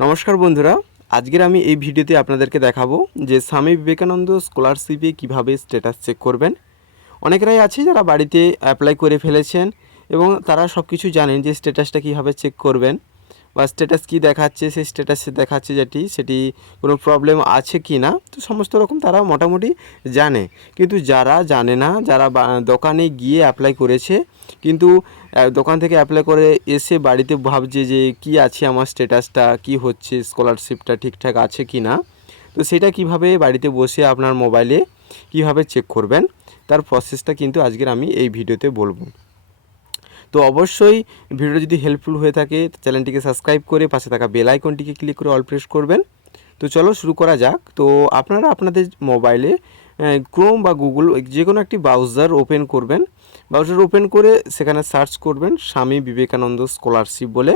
নমস্কার বন্ধুরা, আজকের আমি এই ভিডিওতে আপনাদেরকে দেখাবো যে স্বামী বিবেকানন্দ স্কলারশিপে কিভাবে স্ট্যাটাস চেক করবেন। অনেকেরাই আছে যারা বাড়িতে অ্যাপ্লাই করে ফেলেছেন এবং তারা সব কিছু জানেন যে স্ট্যাটাসটা কীভাবে চেক করবেন বা স্ট্যাটাস কী দেখাচ্ছে, সেই স্ট্যাটাসে দেখাচ্ছে সেটি কোনো প্রবলেম আছে কি না, তো সমস্ত রকম তারা মোটামুটি জানে। কিন্তু যারা জানে না, যারা দোকানে গিয়ে অ্যাপ্লাই করেছে কিন্তু দোকান থেকে অ্যাপ্লাই করে এসে বাড়িতে ভাবছে যে কি আছে আমার স্ট্যাটাসটা, কি হচ্ছে, স্কলারশিপটা ঠিকঠাক আছে কি না, তো সেটা কিভাবে বাড়িতে বসে আপনার মোবাইলে কিভাবে চেক করবেন তার প্রসেসটা কিন্তু আজকের আমি এই ভিডিওতে বলবো। তো অবশ্যই ভিডিওটা যদি হেল্পফুল হয়ে থাকে চ্যানেলটিকে সাবস্ক্রাইব করে পাশে থাকা বেল আইকনটিকে ক্লিক করে অল প্রেস করবেন। তো চলো শুরু করা যাক। তো আপনারা আপনাদের মোবাইলে ক্রোম বা গুগল যে কোনো একটি ব্রাউজার ওপেন করবেন। ব্রাউজার ওপেন করে সেখানে সার্চ করবেন স্বামী বিবেকানন্দ স্কলারশিপ বলে,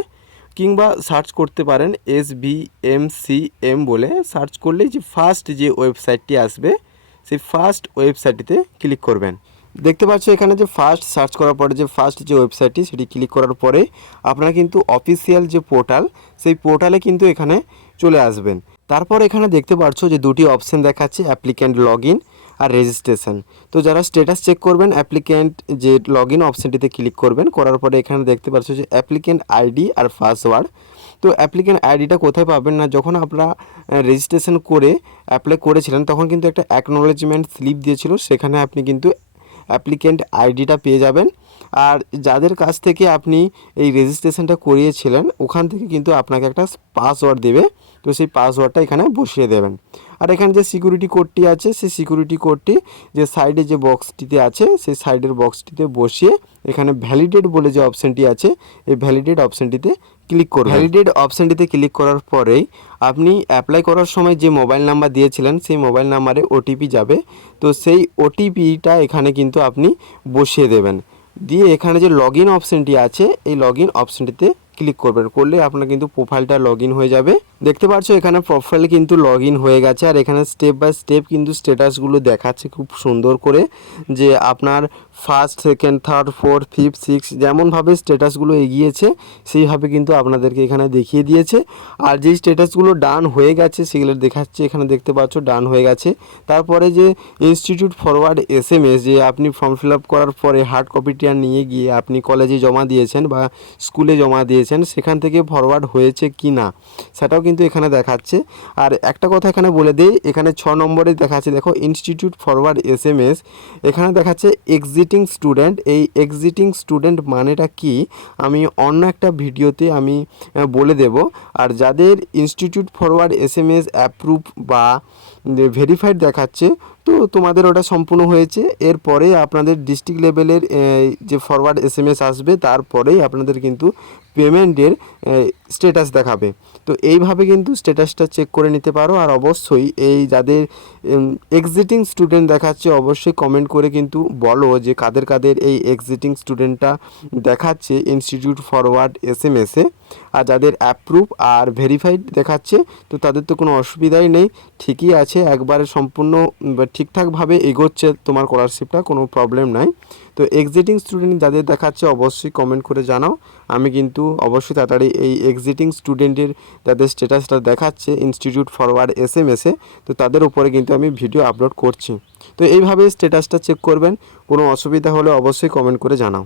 কিংবা সার্চ করতে পারেন SBMCM বলে। সার্চ করলেই যে ফার্স্ট যে ওয়েবসাইটটি আসবে সেই ফার্স্ট ওয়েবসাইটটিতে ক্লিক করবেন। দেখতে পাচ্ছ এখানে যে ফার্স্ট সার্চ করার পরে যে ফার্স্ট যে ওয়েবসাইটটি সেটি ক্লিক করার পরে আপনারা কিন্তু অফিসিয়াল যে পোর্টাল সেই পোর্টালে কিন্তু এখানে চলে আসবেন। তারপর এখানে দেখতে পাচ্ছ যে দুটি অপশন দেখাচ্ছে, অ্যাপ্লিক্যান্ট লগ ইন আর রেজিস্ট্রেশন। তো যারা স্ট্যাটাস চেক করবেন অ্যাপ্লিক্যান্ট যে লগ ইন অপশানটিতে ক্লিক করবেন, করার পরে এখানে দেখতে পাচ্ছ যে অ্যাপ্লিক্যান্ট আইডি আর পাসওয়ার্ড। তো অ্যাপ্লিক্যান্ট আইডিটা কোথায় পাবেন না, যখন আপনারা রেজিস্ট্রেশন করে অ্যাপ্লাই করেছিলেন তখন কিন্তু একটা অ্যাকনোলেজমেন্ট স্লিপ দিয়েছিল, সেখানে আপনি কিন্তু অ্যাপ্লিক্যান্ট আইডিটা পেয়ে যাবেন। আর যাদের কাছ থেকে আপনি এই রেজিস্ট্রেশনটা করিয়েছিলেন ওখান থেকে কিন্তু আপনাকে একটা পাসওয়ার্ড দেবে, তো সেই পাসওয়ার্ডটা এখানে বসিয়ে দেবেন। আর এখানে যে সিকিউরিটি কোডটি আছে সেই সিকিউরিটি কোডটি যে সাইডে যে বক্সটিতে আছে সেই সাইডের বক্সটিতে বসিয়ে এখানে ভ্যালিডেট বলে যে অপশানটি আছে এই ভ্যালিডেট অপশানটিতে ক্লিক করুন। ভ্যালিডেট অপশানটিতে ক্লিক করার পরেই আপনি অ্যাপ্লাই করার সময় যে মোবাইল নাম্বার দিয়েছিলেন সেই মোবাইল নাম্বারে ওটিপি যাবে, তো সেই ওটিপিটা এখানে কিন্তু আপনি বসিয়ে দেবেন। দিয়ে এখানে যে লগ ইন অপশানটি আছে এই লগ ইন অপশানটিতে ক্লিক করবেন, করলে আপনার কিন্তু প্রোফাইলটা লগ ইন হয়ে যাবে। দেখতে পাচ্ছ এখানে প্রোফাইল কিন্তু লগ ইন হয়ে গেছে আর এখানে স্টেপ বাই স্টেপ কিন্তু স্ট্যাটাসগুলো দেখাচ্ছে খুব সুন্দর করে, যে আপনার first, second, third, fourth, fifth, six যেমনভাবে স্ট্যাটাসগুলো এগিয়েছে সেইভাবে কিন্তু আপনাদেরকে এখানে দেখিয়ে দিয়েছে। আর যেই স্ট্যাটাসগুলো ডান হয়ে গেছে সেগুলো দেখাচ্ছে, এখানে দেখতে পাচ্ছ ডান হয়ে গেছে। তারপরে যে ইনস্টিটিউট ফরওয়ার্ড SMS যে আপনি ফর্ম ফিল আপ করার পরে হার্ড কপিটা নিয়ে গিয়ে আপনি কলেজে জমা দিয়েছেন বা স্কুলে জমা দিয়েছেন সেখান থেকে ফরওয়ার্ড হয়েছে কি না সেটাও কিন্তু এখানে দেখাচ্ছে। আর একটা কথা এখানে বলে দেই, এখানে 6 নম্বরে দেখাচ্ছে, দেখো ইনস্টিটিউট ফরওয়ার্ড SMS, এখানে দেখাচ্ছে এক্সিটিং স্টুডেন্ট। এই এক্সিটিং স্টুডেন্ট মানেটা কি আমি অন্য একটা ভিডিওতে আমি বলে দেব। আর যাদের ইনস্টিটিউট ফরওয়ার্ড SMS অ্যাপ্রুভ বা ভেরিফাইড দেখাচ্ছে তো তোমাদের ওটা সম্পূর্ণ হয়েছে। এরপরে আপনাদের ডিস্ট্রিক্ট লেভেলের যে ফরওয়ার্ড SMS আসবে তারপরেই আপনাদের কিন্তু পেমেন্টের স্ট্যাটাস দেখাবে। তো এইভাবে কিন্তু স্ট্যাটাসটা চেক করে নিতে পারো। আর অবশ্যই এই যাদের এক্সিটিং স্টুডেন্ট দেখাচ্ছে অবশ্যই কমেন্ট করে কিন্তু বলো যে কাদের কাদের এই এক্সিটিং স্টুডেন্টটা দেখাচ্ছে ইনস্টিটিউট ফরওয়ার্ড SMS-এ। আর যাদের অ্যাপ্রুভ আর ভেরিফাইড দেখাচ্ছে তো তাদের তো কোনো অসুবিধাই নেই, ঠিকই আছে, একবারে সম্পূর্ণ ঠিকঠাকভাবে এগোচ্ছে তোমার স্কলারশিপটা, কোনো প্রবলেম নাই। তো এক্সিটিং স্টুডেন্ট যাদের দেখাচ্ছে অবশ্যই কমেন্ট করে জানাও, আমি কিন্তু অবশ্যই তাড়াতাড়ি এই এক্সিটিং স্টুডেন্টের যাদের স্ট্যাটাসটা দেখাচ্ছে ইনস্টিটিউট ফরওয়ার্ড SMS-এ তো তাদের উপরে কিন্তু আমি ভিডিও আপলোড করছি। তো এইভাবে স্ট্যাটাসটা চেক করবেন, কোনো অসুবিধা হলে অবশ্যই কমেন্ট করে জানাও।